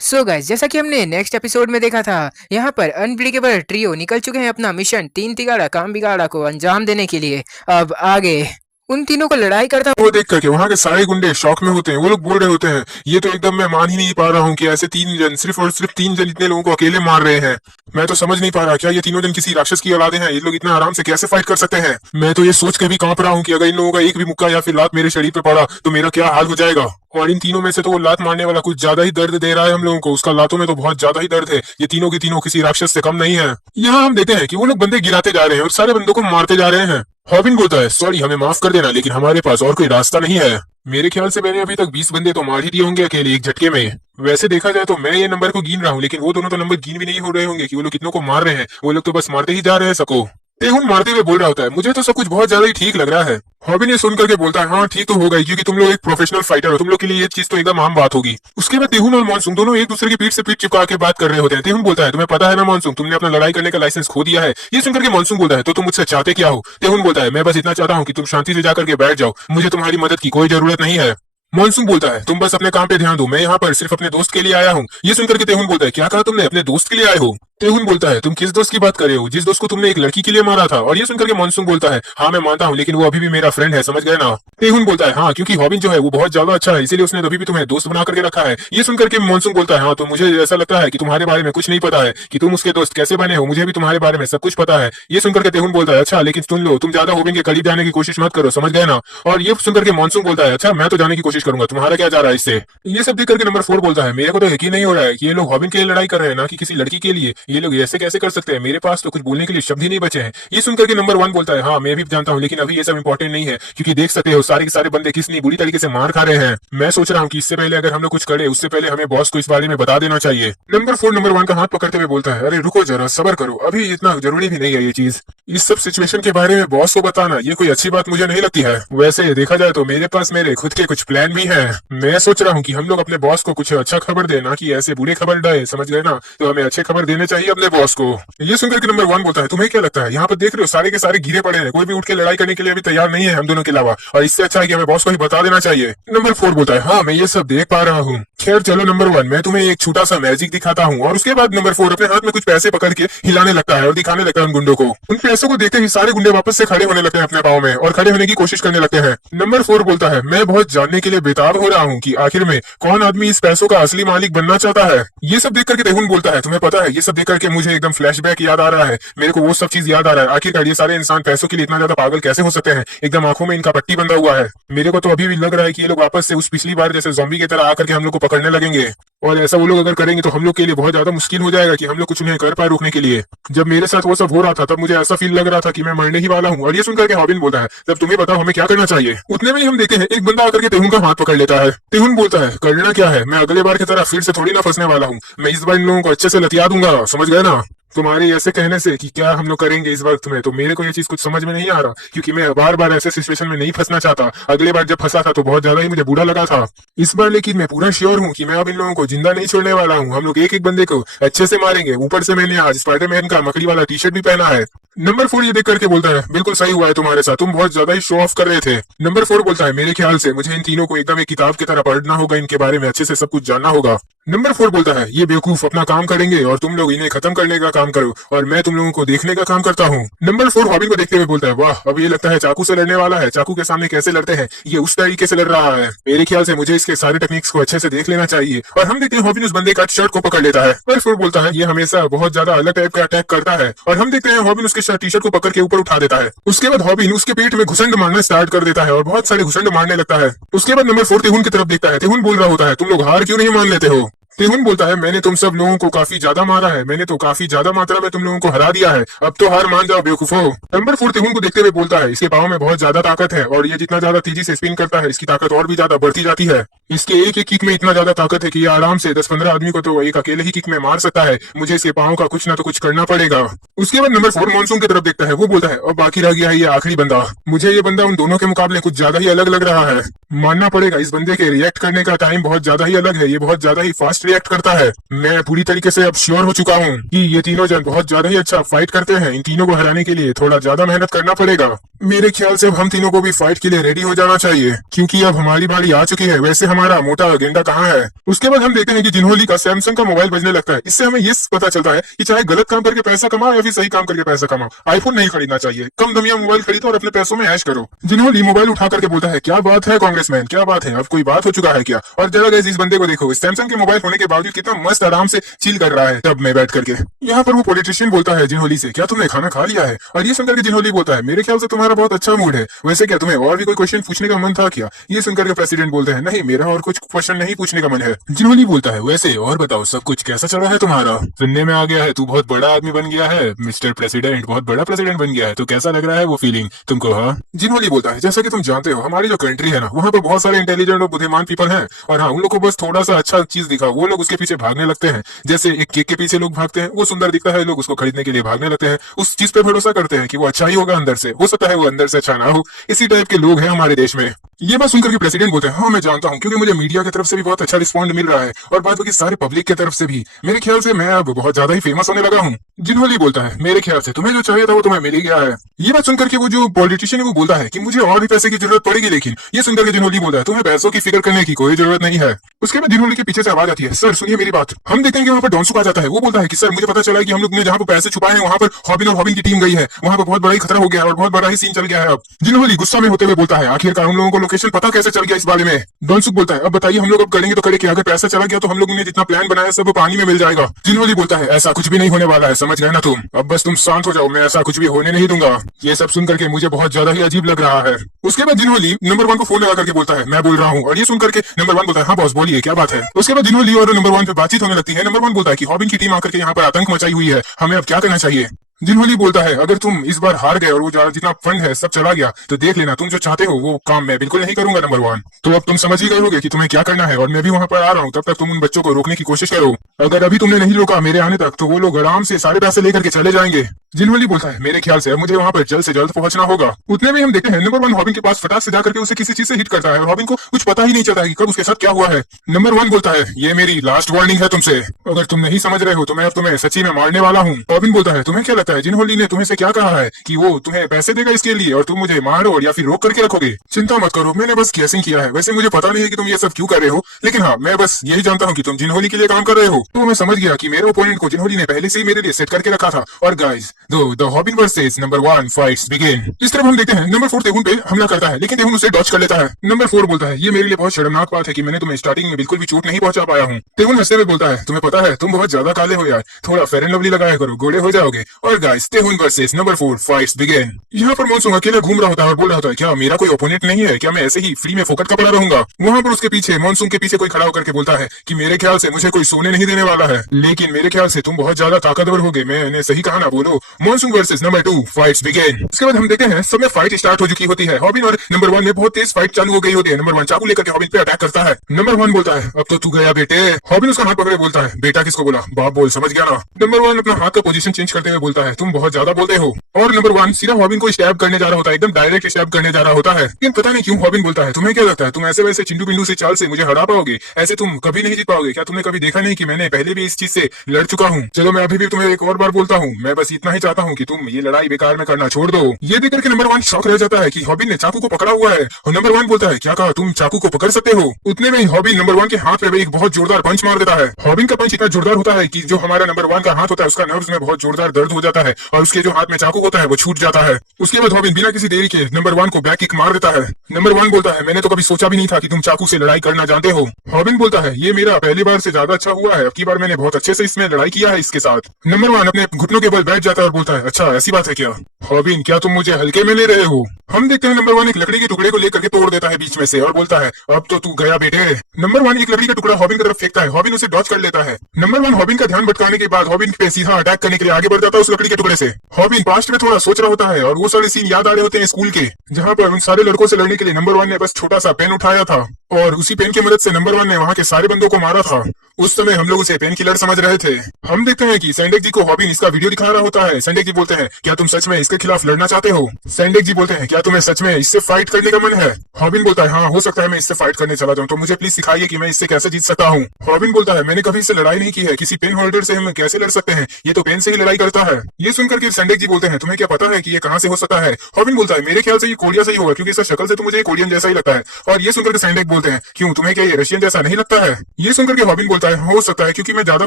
So guys, जैसा कि हमने नेक्स्ट एपिसोड में देखा था, यहाँ पर अनब्रेकेबल ट्रियो निकल चुके हैं अपना मिशन तीन तिगाड़ा काम बिगाड़ा को अंजाम देने के लिए। अब आगे उन तीनों को लड़ाई करता वो देख करके वहां के सारे गुंडे शौक में होते हैं। वो लोग बोल रहे होते हैं, ये तो एकदम मैं मान ही नहीं पा रहा हूँ कि ऐसे तीन जन, सिर्फ और सिर्फ तीन जन इतने लोगों को अकेले मार रहे हैं। मैं तो समझ नहीं पा रहा, क्या ये तीनों जन किसी राक्षस की औलादे हैं? ये लोग इतना आराम से कैसे फाइट कर सकते हैं? मैं तो ये सोच के भी कांप रहा हूँ कि अगर इन लोगों का एक भी मुक्का या फिर लात मेरे शरीर पे पड़ा तो मेरा क्या हाल हो जाएगा। और इन तीनों में से तो वो लात मारने वाला कुछ ज्यादा ही दर्द दे रहा है हम लोगों को। उसका लातों में तो बहुत ज्यादा ही दर्द है। ये तीनों के तीनों किसी राक्षस से कम नहीं है। यहाँ हम देखते हैं कि वो लोग बंदे गिराते जा रहे हैं और सारे बंदों को मारते जा रहे हैं। हॉबिन बोलता है, सॉरी हमें माफ कर देना, लेकिन हमारे पास और कोई रास्ता नहीं है। मेरे ख्याल से मैंने अभी तक 20 बंदे तो मार ही दिए होंगे अकेले एक झटके में। वैसे देखा जाए तो मैं ये नंबर को गिन रहा हूँ, लेकिन वो दोनों तो नंबर गिन भी नहीं हो रहे होंगे कि वो लोग कितनों को मार रहे हैं। वो लोग तो बस मारते ही जा रहे हैं सबको। तेहुन मारते हुए बोल रहा होता है, मुझे तो सब कुछ बहुत ज्यादा ही ठीक लग रहा है। हॉबिन ये सुन करके बोलता है, हाँ ठीक तो होगा ही, क्योंकि तुम लोग एक प्रोफेशनल फाइटर हो, तुम लोग के लिए ये चीज तो एकदम आम बात होगी। उसके बाद तेहुन और मॉनसून दोनों एक दूसरे की पीठ से पीठ चिपका के बात कर रहे होते हैं। तेहुन बोलता है, तुम्हें पता है ना मॉनसून, तुमने अपना लड़ाई करने का लाइसेंस खो दिया है। ये सुनकर के मॉनसून बोलता है, तो तुम मुझसे चाहते क्या हो? तेहुन बोलता है, मैं बस इतना चाहता हूँ कि तुम शांति से जाकर के बैठ जाओ, मुझे तुम्हारी मदद की कोई जरूरत नहीं है। मॉनसून बोलता है, तुम बस अपने काम पे ध्यान दो, मैं यहाँ पर सिर्फ अपने दोस्त के लिए आया हूँ। ये सुनकर के तेहुन बोलता है, क्या कहा तुमने? अपने दोस्त के लिए आए हो? तेहुन बोलता है, तुम किस दोस्त की बात कर रहे हो? जिस दोस्त को तुमने एक लड़की के लिए मारा था। और ये सुनकर के मॉनसून बोलता है, हाँ मैं मानता हूँ, लेकिन वो अभी भी मेरा फ्रेंड है, समझ गए ना? तेहुन बोलता है, हाँ क्योंकि हॉबिन जो है वो बहुत ज्यादा अच्छा है, इसीलिए उसने अभी भी तुम्हें दोस्त बना करके रखा है। ये सुनकर के मॉनसून बोलता है, हाँ तो मुझे ऐसा लगता है कि तुम्हारे बारे में कुछ नहीं पता है कि तुम उसके दोस्त कैसे बने हो। मुझे भी तुम्हारे बारे में सब कुछ पता है। ये सुनकर के तेहुन बोलता है, अच्छा लेकिन सुन लो, तुम ज्यादा हॉबिन के करीब जाने की कोशिश मत करो, समझ गए ना? और ये सुनकर के मॉनसून बोलता है, अच्छा मैं तो जाने की कोशिश करूंगा, तुम्हारा क्या जा रहा है इससे? ये सब देख करके नंबर 4 बोलता है, मेरे को तो यकीन नहीं हो रहा है कि ये लोग हॉबिन के लिए लड़ाई कर रहे हैं, ना कि किसी लड़की के लिए। ये लोग ऐसे कैसे कर सकते हैं? मेरे पास तो कुछ बोलने के लिए शब्द ही नहीं बचे हैं। ये सुनकर के नंबर 1 बोलता है, हाँ मैं भी जानता हूँ, लेकिन अभी ये सब इंपॉर्टेंट नहीं है, क्योंकि देख सकते हो सारे के सारे बंदे कितनी बुरी तरीके से मार खा रहे हैं। मैं सोच रहा हूँ कि इससे पहले अगर हम लोग कुछ करे, उससे पहले हमें बॉस को इस बारे में बता देना चाहिए। नंबर 4 नंबर 1 का हाथ पकड़ते हुए बोलता है, अरे रुको जरा, सब्र करो, अभी इतना जरूरी भी नहीं है ये चीज। इस सब सिचुएशन के बारे में बॉस को बताना ये कोई अच्छी बात मुझे नहीं लगती है। वैसे देखा जाए तो मेरे पास मेरे खुद के कुछ प्लान भी है। मैं सोच रहा हूँ कि हम लोग अपने बॉस को कुछ अच्छा खबर दे, ना कि ऐसे बुरे खबर डाले, समझ गए ना? तो हमें अच्छे खबर देने चाहिए अपने बॉस को। ये सुनकर के नंबर 1 बोलता है, तुम्हें क्या लगता है? यहाँ पर देख रहे हो सारे के सारे घिरे पड़े हैं, कोई भी उठ के लड़ाई करने के लिए अभी तैयार नहीं है हम दोनों के अलावा, और इससे अच्छा है कि हमें बॉस को ही बता देना चाहिए। नंबर 4 बोलता है, हाँ मैं ये सब देख पा रहा हूँ। खैर चलो नंबर 1, मैं तुम्हें एक छोटा सा मैजिक दिखाता हूँ। और उसके बाद नंबर 4 अपने हाथ में कुछ पैसे पकड़ के हिलाने लगता है और दिखाने लगता है उन गुंडों को। उन पैसों को देखते ही सारे गुंडे वापस से खड़े होने लगते हैं अपने पाँव में, और खड़े होने की कोशिश करने लगते हैं। नंबर 4 बोलता है, मैं बहुत जानने के लिए बेताब हो रहा हूँ कि आखिर में कौन आदमी इस पैसों का असली मालिक बनना चाहता है। ये सब देख करके तेहुन बोलता है, तुम्हें पता है ये सब देख करके मुझे एकदम फ्लैशबैक याद आ रहा है। मेरे को वो सब चीज याद आ रहा है, आखिरकार ये सारे इंसान पैसों के लिए इतना ज्यादा पागल कैसे हो सकते हैं? एकदम आंखों में इनका पट्टी बंधा हुआ है। मेरे को तो अभी भी लग रहा है कि ये लोग वापस से उस पिछली बार जैसे ज़ॉम्बी की तरह आकर के हम लोग को पकड़ने लगेंगे। और ऐसा वो लोग अगर करेंगे तो हम लोग के लिए बहुत ज्यादा मुश्किल हो जाएगा कि हम लोग कुछ उन्हें कर पाए रोकने के लिए। जब मेरे साथ वो सब हो रहा था तब मुझे ऐसा फील लग रहा था कि मैं मरने ही वाला हूँ। और ये सुनकर के हॉबिन बोलता है, तब तुम्हें बताओ हमें क्या करना चाहिए। उतने में ही हम देखते हैं एक बंदा आकर के तेहुन का हाथ पकड़ लेता है। तेहुन बोलता है, करना क्या है? मैं अगले बार की तरह फिर से थोड़ी ना फंसने वाला हूँ। मैं इस बार इन लोगों को अच्छे से लतिया दूंगा, समझ गए ना? तुम्हारे ऐसे कहने से कि क्या हम लोग करेंगे इस वक्त में, तो मेरे को ये चीज कुछ समझ में नहीं आ रहा, क्योंकि मैं बार बार ऐसे सिचुएशन में नहीं फंसना चाहता। अगले बार जब फंसा था तो बहुत ज्यादा ही मुझे बुरा लगा था। इस बार लेकिन मैं पूरा श्योर हूँ कि मैं अब इन लोगों को जिंदा नहीं छोड़ने वाला हूँ। हम लोग एक एक बंदे को अच्छे से मारेंगे। ऊपर से मैंने आज स्पाइडरमैन का मकड़ी वाला टी शर्ट भी पहना है। नंबर 4 ये देख करके बोलता है, बिल्कुल सही हुआ है तुम्हारे साथ, तुम बहुत ज्यादा ही शो ऑफ कर रहे थे। नंबर 4 बोलता है, मेरे ख्याल से मुझे इन तीनों को एकदम एक किताब की तरह पढ़ना होगा, इनके बारे में अच्छे से सब कुछ जानना होगा। नंबर 4 बोलता है, ये बेवकूफ अपना काम करेंगे और तुम लोग इन्हें खत्म करने का काम करो, और मैं तुम लोगों को देखने का काम करता हूँ। नंबर 4 हॉबिन को देखते हुए बोलता है, वाह अब ये लगता है चाकू से लड़ने वाला है। चाकू के सामने कैसे लड़ते हैं, ये उस तरीके से लड़ रहा है। मेरे ख्याल से मुझे इसके सारे टेक्निक्स को अच्छे से देख लेना चाहिए। और हम देखते हैं हॉबिन उस बंदे का शर्ट को पकड़ लेता है। नंबर 4 बोलता है, ये हमेशा बहुत ज्यादा अलग टाइप का अटैक करता है। और हम देखते हैं हॉबिन उसके टी शर्ट को पकड़ के ऊपर उठा देता है। उसके बाद हॉबिन उसके पेट में घुसंड मारना स्टार्ट कर देता है और बहुत सारे घुसंड मारने लगता है। उसके बाद नंबर 4 तेहुन की तरफ देखता है। तेहुन बोल रहा होता है, तुम लोग हार क्यों नहीं मान लेते हो? तेहुन बोलता है, मैंने तुम सब लोगों को काफी ज्यादा मारा है, मैंने तो काफी ज्यादा मात्रा में तुम लोगों को हरा दिया है, अब तो हार मान जाओ बेवकूफो। नंबर 4 तेहुन को देखते हुए बोलता है, इसके पाँव में बहुत ज्यादा ताकत है, और ये जितना ज्यादा तेजी से स्पिन करता है इसकी ताकत और भी ज्यादा बढ़ती जाती है। इसके एक एक किक में इतना ज्यादा ताकत है कि ये आराम से 10-15 आदमी को तो एक अकेले ही किक में मार सकता है। मुझे इसके पाँव का कुछ ना तो कुछ करना पड़ेगा। उसके बाद नंबर 4 मॉनसून की तरफ देखता है। वो बोलता है, अब बाकी रह गया है ये आखिरी बंदा। मुझे ये बंदा उन दोनों के मुकाबले कुछ ज्यादा ही अलग लग रहा है। मानना पड़ेगा, इस बंदे के रिएक्ट करने का टाइम बहुत ज्यादा ही अलग है। ये बहुत ज्यादा ही फास्ट रिएक्ट करता है। मैं पूरी तरीके से अब श्योर हो चुका हूँ कि ये तीनों जन बहुत ज्यादा ही अच्छा फाइट करते हैं। इन तीनों को हराने के लिए थोड़ा ज्यादा मेहनत करना पड़ेगा। मेरे ख्याल से अब हम तीनों को भी फाइट के लिए रेडी हो जाना चाहिए, क्योंकि अब हमारी बारी आ चुकी है। वैसे हमारा मोटा एजेंडा कहाँ है? उसके बाद हम देखते हैं कि जिन्होंली का सैमसंग का मोबाइल बजने लगता है। इससे हमें ये पता चलता है कि चाहे गलत काम करके पैसा कमाओ या फिर सही काम करके पैसा कमाओ, आईफोन नहीं खरीदना चाहिए। कम दमिया मोबाइल खरीदो और अपने पैसों में ऐश करो। जिन्होंली मोबाइल उठा करके बोलता है, क्या बात है कांग्रेसमैन, क्या बात है, अब कोई बात हो चुका है क्या? और जरा गाइस इस बंदे को देखो, सैमसंग के मोबाइल होने के बावजूद कितना मस्त आराम से चिल कर रहा है टब में बैठ करके। यहाँ पर वो पॉलिटिशियन बोलता है जिन्होली से, क्या तुमने खाना खा लिया है? और ये सुनकर के जिन्होली बोलता है, मेरे ख्याल से तुम्हारा बहुत अच्छा मूड है। वैसे क्या तुम्हें और भी कोई क्वेश्चन पूछने का मन था क्या? ये सुनकर के प्रेसिडेंट बोलते हैं, नहीं मेरा और कुछ क्वेश्चन नहीं पूछने का मन है। जिन्होली बोलता है, वैसे और बताओ सब कुछ कैसा चल रहा है तुम्हारा? सुनने में आ गया है तू बहुत बड़ा आदमी बन गया है, मिस्टर प्रेसिडेंट, बहुत बड़ा प्रेसिडेंट बन गया है, तो कैसा लग रहा है वो फीलिंग तुमको? हाँ, जिन्होली बोलता है, जैसा कि तुम जानते हो हमारी जो कंट्री है ना, वहाँ पर बहुत सारे इंटेलिजेंट और बुद्धिमान पीपल हैं, और हाँ उन लोग को बस थोड़ा सा अच्छा चीज दिखा वो लोग उसके पीछे भागने लगते हैं। जैसे एक केक के पीछे लोग भागते हैं, वो सुंदर दिखता है, लोग उसको खरीदने के लिए भागने लगते हैं, उस चीज पे भरोसा करते हैं कि वो अच्छा ही होगा अंदर से, हो सकता है वो अंदर से अच्छा ना हो। इसी टाइप के लोग हैं हमारे देश में। ये बात सुनकर के प्रेसिडेंट बोलते हैं, हाँ मैं जानता हूँ, क्योंकि मुझे मीडिया की तरफ से भी बहुत अच्छा रिस्पॉन्ड मिल रहा है, और बात बाकी सारे पब्लिक की तरफ से भी। मेरे ख्याल से मैं अब बहुत ज्यादा ही फेमस होने लगा हूँ। जिन्होंली बोलता है, मेरे ख्याल से तुम्हें जो चाहिए था वो तुम्हें मिल ही गया है। ये बात सुनकर के वो जो पॉलिटिशियन है वो बोलता है कि मुझे और भी पैसे की जरूरत पड़ेगी, लेकिन ये सुनकर के जिन्होली बोलता है, तुम्हें पैसों की फिक्र करने की कोई जरूरत नहीं है। उसके बाद जिन्होली के पीछे से आवाज आती है, सर सुनिए मेरी बात। हम देखते हैं कि वहाँ पर डॉन्सुक आ जाता है। वो बोलता है कि सर मुझे पता चला है कि हम लोग ने जहाँ पर पैसे छुपाए हैं वहाँ पर हॉबिन और हॉबिन की टीम गई है, वहाँ पर बहुत बड़ा ही खतरा हो गया है और बहुत बड़ा ही सीन चल गया है। अब जिन्होली गुस्सा में होते हुए बोलता है, आखिरकार उन लोगों को लोकेशन पता कैसे चल गया इस बारे में? डॉन्सुक बोलता है, अब बताइए हम लोग अब करेंगे तो करें क्या? अगर पैसा चला गया तो हम लोगों ने जितना प्लान बनाया सब पानी में मिल जाएगा। जिन्होली बोलता है, ऐसा कुछ भी नहीं होने वाला है, समझ गए ना तुम? अब बस तुम शांत हो जाओ, मैं ऐसा कुछ भी होने नहीं दूंगा। ये सब सुन करके मुझे बहुत ज्यादा ही अजीब लग रहा है। उसके बाद जिन्होली नंबर 1 को फोन लगा करके बोलता है, मैं बोल रहा हूँ, और ये सुन करके नंबर 1 बोलता है, हाँ बॉस बोलिए क्या बात है? उसके बाद जिन्होली और नंबर 1 पे बातचीत होने लगती है। नंबर 1 बोलता है कि हॉबिन की टीम आकर के यहाँ पर आतंक मचाई हुई है, हमें अब क्या करना चाहिए? जिन्होली बोलता है, अगर तुम इस बार हार गए और वो जितना फंड है सब चला गया तो देख लेना, तुम जो चाहते हो वो काम मैं बिल्कुल नहीं करूंगा नंबर 1। तो अब तुम समझ ही गए होगे कि तुम्हें क्या करना है, और मैं भी वहाँ पर आ रहा हूँ, तब तक तुम उन बच्चों को रोकने की कोशिश करो। अगर अभी तुमने नहीं रोका मेरे आने तक तो वो लोग आराम से सारे पैसे लेकर के चले जाएंगे। जिन्होली बोलता है, मेरे ख्याल से अब मुझे वहाँ पर जल्द से जल्द पहुंचना होगा। उतने में हम देखते हैं नंबर 1 हॉबिन के पास फटाक से जाकर के उसे किसी चीज से हिट करता है, और हॉबिन को कुछ पता ही नहीं चलता है कि कब उसके साथ क्या हुआ है। नंबर 1 बोलता है, ये मेरी लास्ट वार्निंग है तुमसे, अगर तुम नहीं समझ रहे हो तो मैं अब तुम्हें सच्ची में मारने वाला हूँ। हॉबिन बोलता है, तुम्हें क्या लगता है जिन्होली ने तुम्हें से क्या कहा है कि वो तुम्हें पैसे देगा इसके लिए और तुम मुझे मारो या फिर रोक करके रखोगे? चिंता मत करो, मैंने बस गेसिंग किया है। वैसे मुझे पता नहीं है कि तुम ये सब क्यों कर रहे हो, लेकिन हाँ मैं बस यही जानता हूँ कि तुम जिन्होली के लिए काम कर रहे हो। तो मैं समझ गया कि मेरे ओपोनेंट को जिन्होली ने पहले से ही मेरे लिए सेट करके रखा था। और गाइस द हॉबिन वर्सेस नंबर 1 फाइट्स बिगिन। इस तरफ हम देखते हैं नंबर 4 तेहुन पे हमला करता है, लेकिन तेहुन उसे डॉच कर लेता है। नंबर 4 बोलता है, ये मेरे लिए बहुत शर्मनाक बात है कि मैंने तुम्हें स्टार्टिंग में बिल्कुल भी चोट नहीं पहुंचा पाया हूँ। तेहुन हंसते हुए बोलता है, तुम्हें पता है तुम बहुत ज्यादा काले हो यार, थोड़ा फेयर एंड लवली लगाया करो, गोरे हो जाओगे। और गाइस तेहुन वर्सेस नंबर 4 फाइट्स बिगिन। यहाँ पर मॉनसून अकेला घूम रहा होता है और बोल रहा होता है, क्या मेरा कोई ओपोनेंट नहीं है? क्या मैं ऐसे ही फ्री में फोकट का पड़ा रहूंगा? वहाँ पर उसके पीछे मॉनसून के पीछे कोई खड़ा होकर के बोलता है कि मेरे ख्याल से मुझे कोई सोने नहीं देने वाला है, लेकिन मेरे ख्याल से तुम बहुत ज्यादा ताकतवर हो गए। मैंने सही कहा ना? बोलो। Monsoon versus number 2 fights begin. उसके बाद हम देखते हैं सब में फाइट स्टार्ट हो चुकी होती है। हॉबिन और नंबर 1 में बहुत तेज फाइट चालू हो गई होती है। नंबर 1 चाकू लेकर के हॉबिन पे अटैक करता है। नंबर 1 बोलता है, अब तो तू गया बेटे। हॉबिन उसका हाथ पकड़े बोलता है, बेटा किसको बोला? बाप बोल, समझ गया ना? नंबर 1 अपना हाथ का पोजीशन चेंज करते हुए बोलता है, तुम बहुत ज्यादा बोलते हो। और नंबर 1 सीधा हॉबिन को स्टैब करने जा रहा होता है, एकदम डायरेक्ट स्टैब करने जा रहा होता है। लेकिन पता नहीं क्यों हॉबिन बोलता है, तुम्हें क्या लगता है तुम ऐसे वैसे चिंटू पिंडू से चाल से मुझे हरा पाओगे? ऐसे तुम कभी नहीं जीत पाओगे। क्या तुमने कभी देखा नहीं कि मैंने पहले भी इस चीज से लड़ चुका हूँ? चलो मैं अभी भी तुम्हें एक और बार बोलता हूँ, मैं बस इतना ही चाहता हूँ कि तुम ये लड़ाई बेकार में करना छोड़ दो। ये देख करके नंबर 1 शॉक रह जाता है कि हॉबिन ने चाकू को पकड़ा हुआ है। और नंबर 1 बोलता है, क्या कहा? तुम चाकू को पकड़ सकते हो? उतने में हॉबिन नंबर 1 के हाथ पे एक बहुत जोरदार पंच मार देता है। हॉबिन का पंच इतना जोरदार होता है कि जो हमारा नंबर 1 का हाथ होता है उसका नर्व्स में बहुत जोरदार दर्द हो जाता है, और उसके जो हाथ में चाकू होता है वो छूट जाता है। उसके बाद हॉबिन बिना किसी देरी के नंबर 1 को बैक किक मार देता है। नंबर 1 बोलता है, मैंने तो कभी सोचा भी नहीं था कि तुम चाकू से लड़ाई करना जानते हो। हॉबिन बोलता है, ये मेरा पहली बार से ज्यादा अच्छा हुआ है, अब की बार मैंने बहुत अच्छे से इसमें लड़ाई किया है इसके साथ। नंबर 1 अपने घुटनों के बल बैठ जाता है और बोलता है, अच्छा ऐसी बात है क्या? हॉबिन क्या तुम मुझे हल्के में ले रहे हो? हम देखते हैं नंबर 1 एक लकड़ी के टुकड़े को लेकर के तोड़ देता है बीच में से और बोलता है, अब तो तू गया बेटे। नंबर 1 एक लकड़ी का टुकड़ा हॉबिन की तरफ फेंकता है, हॉबिन उसे डॉच कर लेता है। नंबर 1 हॉबिन का ध्यान भटकाने के बाद हॉबिन पे सीधा अटैक करने के लिए आगे बढ़ जाता है उस लकड़ी के टुकड़े से। हॉबिन पास्ट में थोड़ा सोच रहा होता है और वो सारे सीन याद आ रहे होते हैं स्कूल के, जहाँ पर उन सारे लड़कों से लड़ने के लिए नंबर 1 ने बस छोटा सा पेन उठाया था और उसी पेन की मदद से नंबर 1 ने वहाँ के सारे बंदों को मारा था। उस समय हम लोग उसे पेन किलर समझ रहे थे। हम देखते हैं कि सैंडेक जी को हॉबिन इसका वीडियो दिखा रहा होता है। सैंडेक जी बोलते हैं, क्या तुम सच में इसके खिलाफ लड़ना चाहते हो? सैंडेक जी बोलते हैं, क्या तुम्हें सच में इससे फाइट करने का मन है? हॉबिन बोलता है, हाँ हो सकता है मैं इससे फाइट करने चला जाऊं, तो मुझे प्लीज सिखाइए कि मैं इससे कैसे जीत सकता हूँ। हॉबिन बोलता है, मैंने कभी इससे लड़ाई नहीं की है, किसी पेन होल्डर से हम कैसे लड़ सकते हैं, ये तो पेन से ही लड़ाई करता है। ये सुनकर के सैंडेक जी बोलते हैं, तुम्हें क्या पता है कि ये कहाँ से हो सकता है? हॉबिन बोलता है, मेरे ख्याल से ये कोरिया से ही होगा, क्योंकि इसका शक्ल से तो मुझे कोरियन जैसा ही लगता है। और ये सुनकर के सैंडेक बोलते हैं, क्यों तुम्हें क्या ये रशियन जैसा नहीं लगता है? ये सुनकर के हॉबिन बोलता है, हो सकता है, क्योंकि मैं ज्यादा